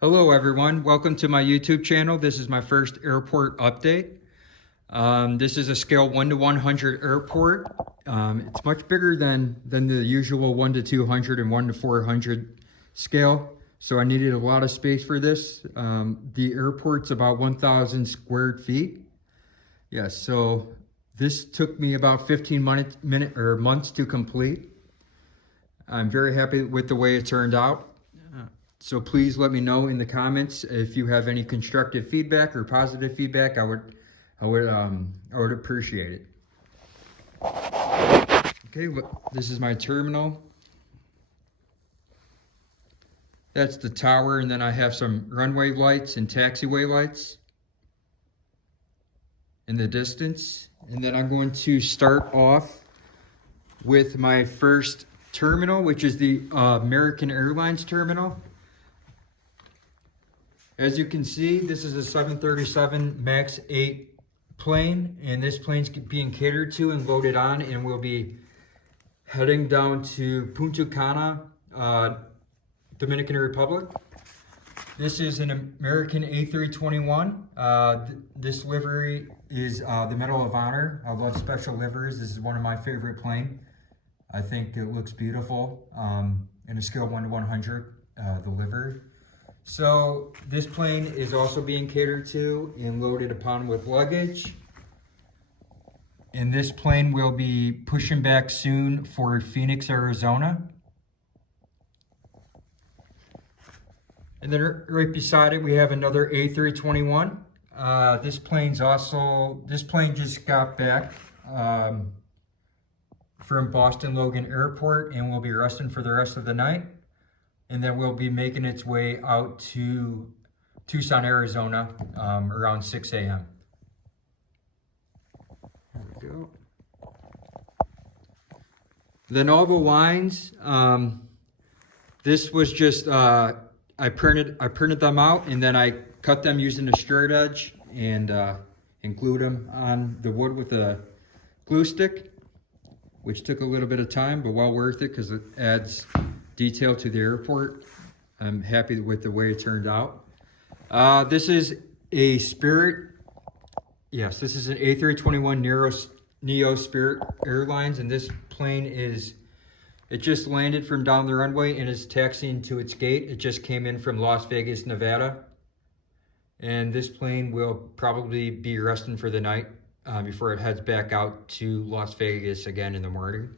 Hello everyone, welcome to my YouTube channel. This is my first airport update. This is a scale 1 to 100 airport. It's much bigger than the usual 1 to 200 and 1 to 400 scale. So I needed a lot of space for this. The airport's about 1,000 square feet. Yes, so this took me about 15 months to complete. I'm very happy with the way it turned out. So please let me know in the comments if you have any constructive feedback or positive feedback. I would appreciate it. Okay, this is my terminal. That's the tower, and then I have some runway lights and taxiway lights in the distance. And then I'm going to start off with my first terminal, which is the American Airlines terminal. As you can see, this is a 737 MAX 8 plane, and this plane's being catered to and loaded on, and we'll be heading down to Punta Cana, Dominican Republic. This is an American A321. This livery is the Medal of Honor. I love special liveries. This is one of my favorite planes. I think it looks beautiful. In a scale 1 to 100, the livery. So this plane is also being catered to and loaded upon with luggage. And this plane will be pushing back soon for Phoenix, Arizona. And then right beside it, we have another A321. This plane just got back from Boston Logan Airport and will be resting for the rest of the night. And then we'll be making its way out to Tucson, Arizona, around 6 a.m. There we go. Then all the lines, this was just, I printed them out, and then I cut them using a straight edge and glued them on the wood with a glue stick, which took a little bit of time, but well worth it because it adds detail to the airport. I'm happy with the way it turned out. This is a Spirit. Yes, this is an A321 Neo Spirit Airlines, and this plane it just landed from down the runway and is taxiing to its gate. It just came in from Las Vegas, Nevada. And this plane will probably be resting for the night before it heads back out to Las Vegas again in the morning.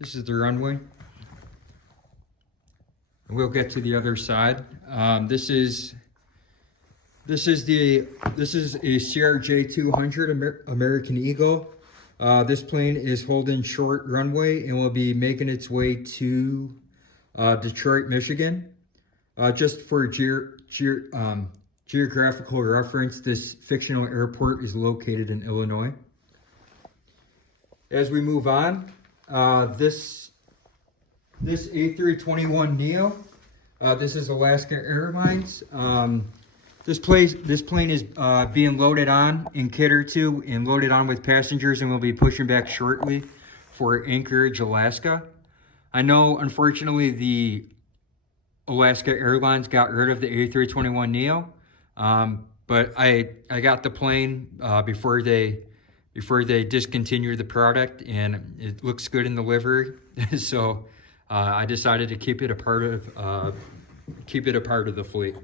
This is the runway. We'll get to the other side. This is a CRJ 200 American Eagle. This plane is holding short runway and will be making its way to Detroit, Michigan. Just for geographical reference, this fictional airport is located in Illinois. As we move on, this A321 Neo, this is Alaska Airlines. This plane is being loaded on and catered to and loaded on with passengers, and will be pushing back shortly for Anchorage, Alaska. I know, unfortunately, the Alaska Airlines got rid of the A321 Neo, but I got the plane before they discontinued the product, and it looks good in the livery. So I decided to keep it a part of the fleet.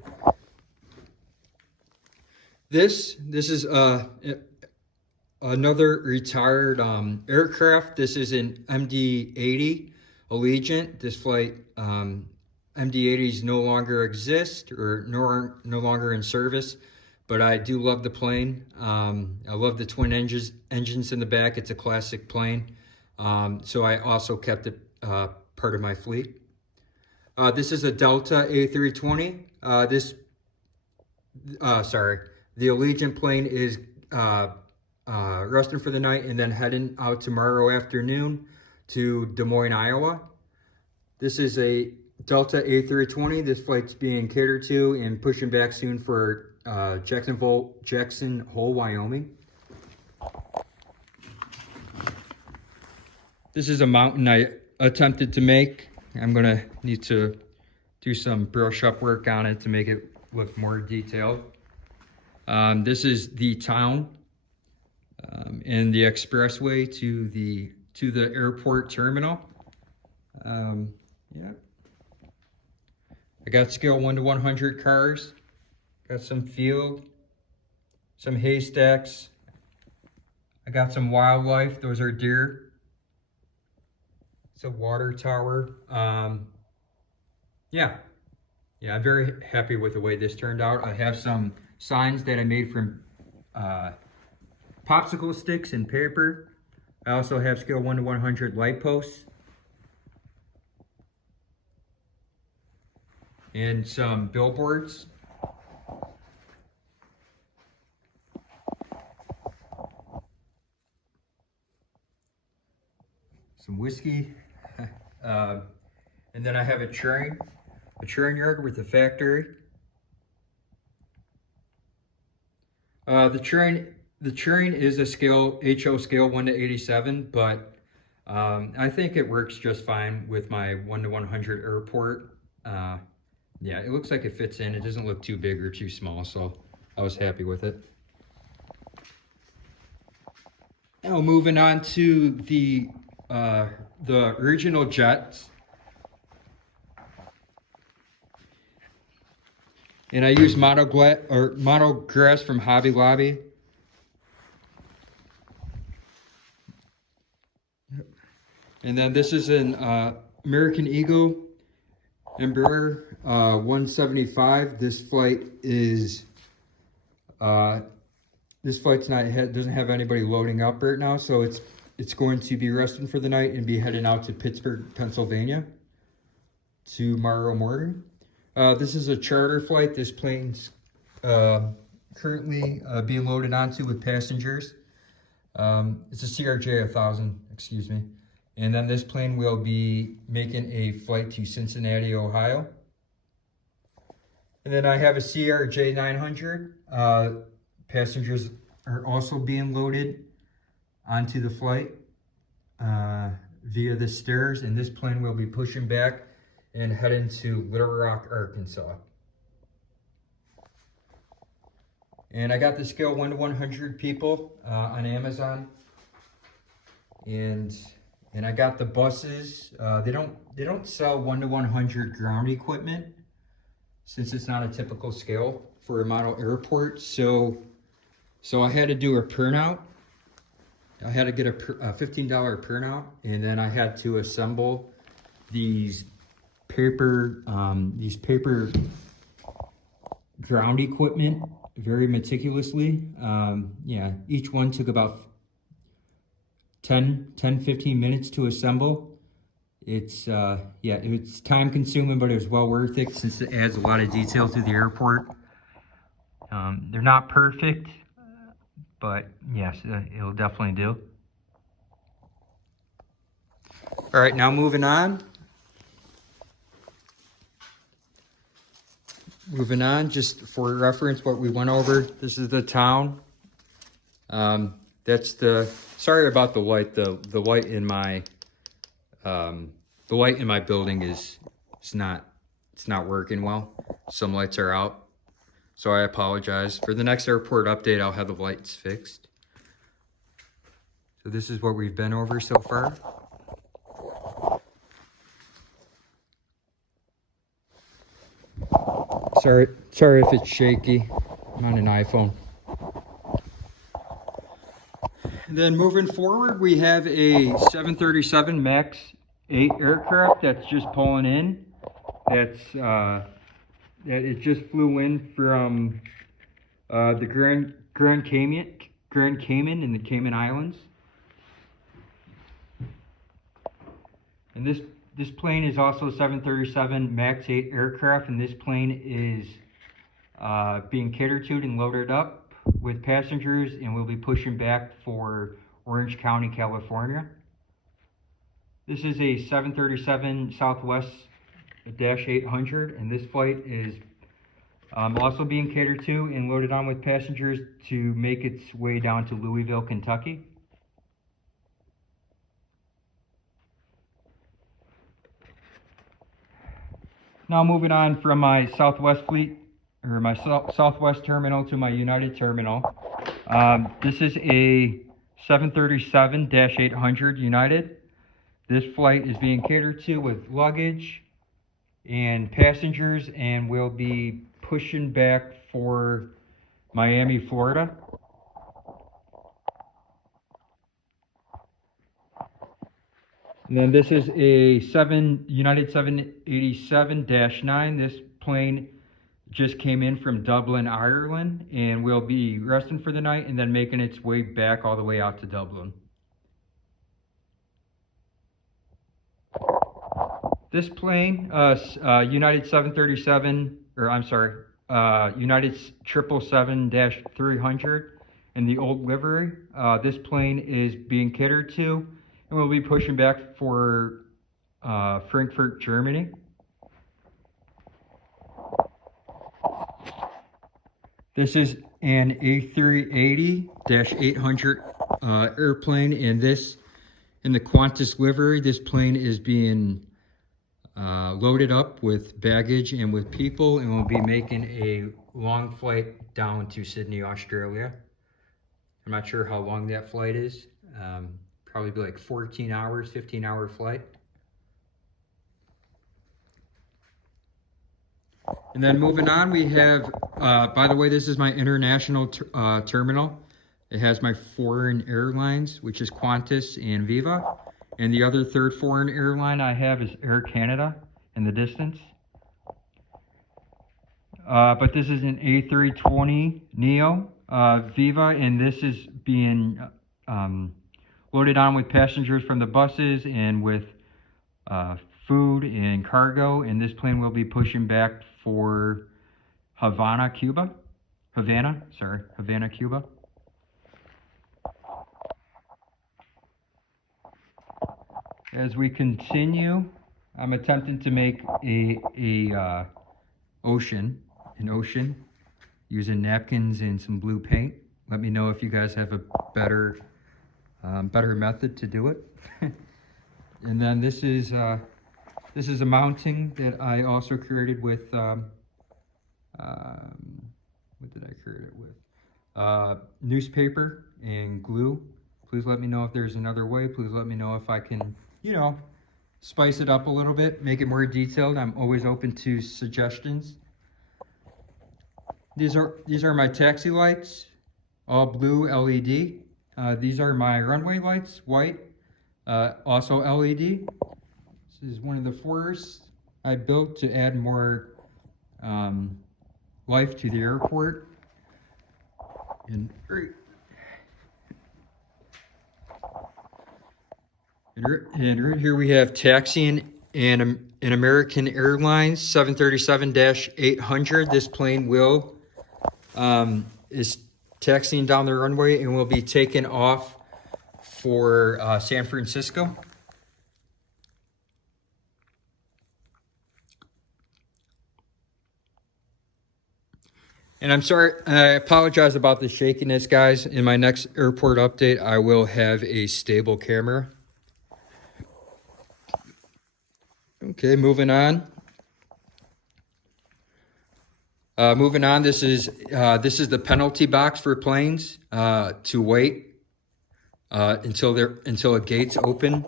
This is another retired aircraft. This is an MD-80 Allegiant. This flight, MD-80s no longer exist or no longer in service, but I do love the plane. I love the twin engines in the back. It's a classic plane. So I also kept it part of my fleet. This is a Delta A320. The Allegiant plane is resting for the night and then heading out tomorrow afternoon to Des Moines, Iowa. This is a Delta A320. This flight's being catered to and pushing back soon for Jackson Hole, Wyoming. This is a mountain I attempted to make I'm gonna need to do some brush up work on it to make it look more detailed. This is the town and the expressway to the airport terminal. Yeah. I got scale 1 to 100 cars. Got some field, some haystacks. I got some wildlife. Those are deer. It's a water tower. Yeah, I'm very happy with the way this turned out. I have some signs that I made from popsicle sticks and paper. I also have scale 1 to 100 light posts. And some billboards. Some whiskey. And then I have a churn yard with a factory. The churn is a scale, HO scale 1 to 87, but I think it works just fine with my 1 to 100 airport. Yeah, it looks like it fits in. It doesn't look too big or too small, so I was happy with it. Now moving on to the original jets. And I use monograss from Hobby Lobby. And then this is an American Eagle Embraer 175. This flight is doesn't have anybody loading up right now, so it's going to be resting for the night and be heading out to Pittsburgh, Pennsylvania tomorrow morning. This is a charter flight. This plane's currently being loaded onto with passengers. It's a CRJ 1000, excuse me. And then this plane will be making a flight to Cincinnati, Ohio. And then I have a CRJ 900. Passengers are also being loaded onto the flight via the stairs. And this plane will be pushing back and heading to Little Rock, Arkansas. And I got the scale 1 to 100 people on Amazon. And I got the buses. They don't sell 1 to 100 ground equipment since it's not a typical scale for a model airport. So I had to do a printout. I had to get a $15 printout, and then I had to assemble these paper ground equipment very meticulously. Yeah, each one took about 10-15 minutes to assemble. It's yeah, it's time consuming, but it was well worth it since it adds a lot of detail to the airport. They're not perfect, but yes, it'll definitely do. All right, now moving on. Moving on, just for reference, what we went over. This is the town. That's the. Sorry about the light. The light in my building is not working well. Some lights are out, so I apologize. For the next airport update, I'll have the lights fixed. So this is what we've been over so far. Sorry if it's shaky. I'm on an iPhone. And then moving forward, we have a 737 MAX 8 aircraft that's just pulling in. That it just flew in from the Grand Cayman in the Cayman Islands. And this plane is also a 737 MAX 8 aircraft, and this plane is being catered to and loaded up with passengers, and we'll be pushing back for Orange County, California. This is a 737 Southwest -800, and this flight is also being catered to and loaded on with passengers to make its way down to Louisville, Kentucky. Now moving on from my Southwest fleet, or my Southwest terminal to my United terminal. This is a 737-800 United. This flight is being catered to with luggage and passengers, and will be pushing back for Miami, Florida. And then this is a United 787-9. This plane just came in from Dublin, Ireland, and will be resting for the night and then making its way back all the way out to Dublin. This plane, United 737, or I'm sorry, United 777-300 in the old livery. This plane is being catered to and will be pushing back for Frankfurt, Germany. This is an A380-800 airplane, and this, in the Qantas livery, this plane is being loaded up with baggage and with people, and will be making a long flight down to Sydney, Australia. I'm not sure how long that flight is. Probably be like 14 hours, 15-hour flight. And then moving on, we have, by the way, this is my international terminal. It has my foreign airlines, which is Qantas and Viva. And the other third foreign airline I have is Air Canada in the distance. But this is an A320 Neo Viva, and this is being loaded on with passengers from the buses and with food and cargo, and this plane will be pushing back for Havana, Cuba. Havana, Cuba. As we continue, I'm attempting to make an ocean using napkins and some blue paint. Let me know if you guys have a better method to do it. And then this is a mounting that I also created with what did I create it with? Newspaper and glue. Please let me know if there's another way. Please let me know if I can, spice it up a little bit, make it more detailed. I'm always open to suggestions. These are my taxi lights, all blue LED. These are my runway lights, white, also LED. This is one of the forests I built to add more life to the airport. And right here we have taxiing and an American Airlines 737-800. This plane is taxiing down the runway and will be taken off for San Francisco. And I'm sorry, I apologize about the shakiness, guys. In my next airport update, I will have a stable camera. Okay, moving on. This is the penalty box for planes to wait until a gate's open.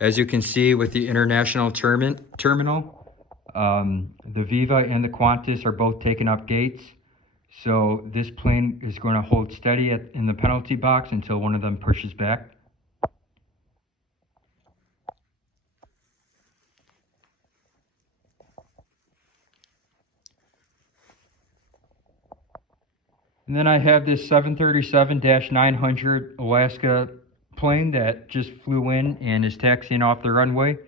As you can see with the international terminal, the Viva and the Qantas are both taking up gates. So this plane is going to hold steady in the penalty box until one of them pushes back. And then I have this 737-900 Alaska plane that just flew in and is taxiing off the runway.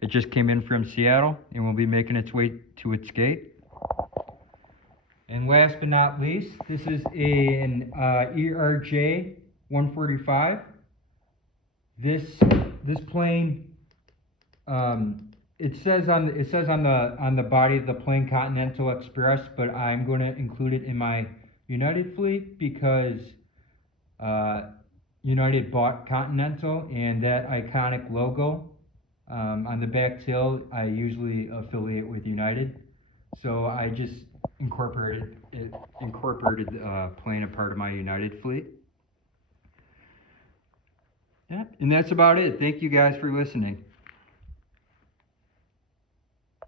It just came in from Seattle and will be making its way to its gate. And last but not least, this is an ERJ 145. This plane, it says on the body of the plane Continental Express, but I'm going to include it in my United fleet because United bought Continental, and that iconic logo On the back tail, I usually affiliate with United, so I just incorporated playing a part of my United fleet. Yeah, and that's about it. Thank you guys for listening.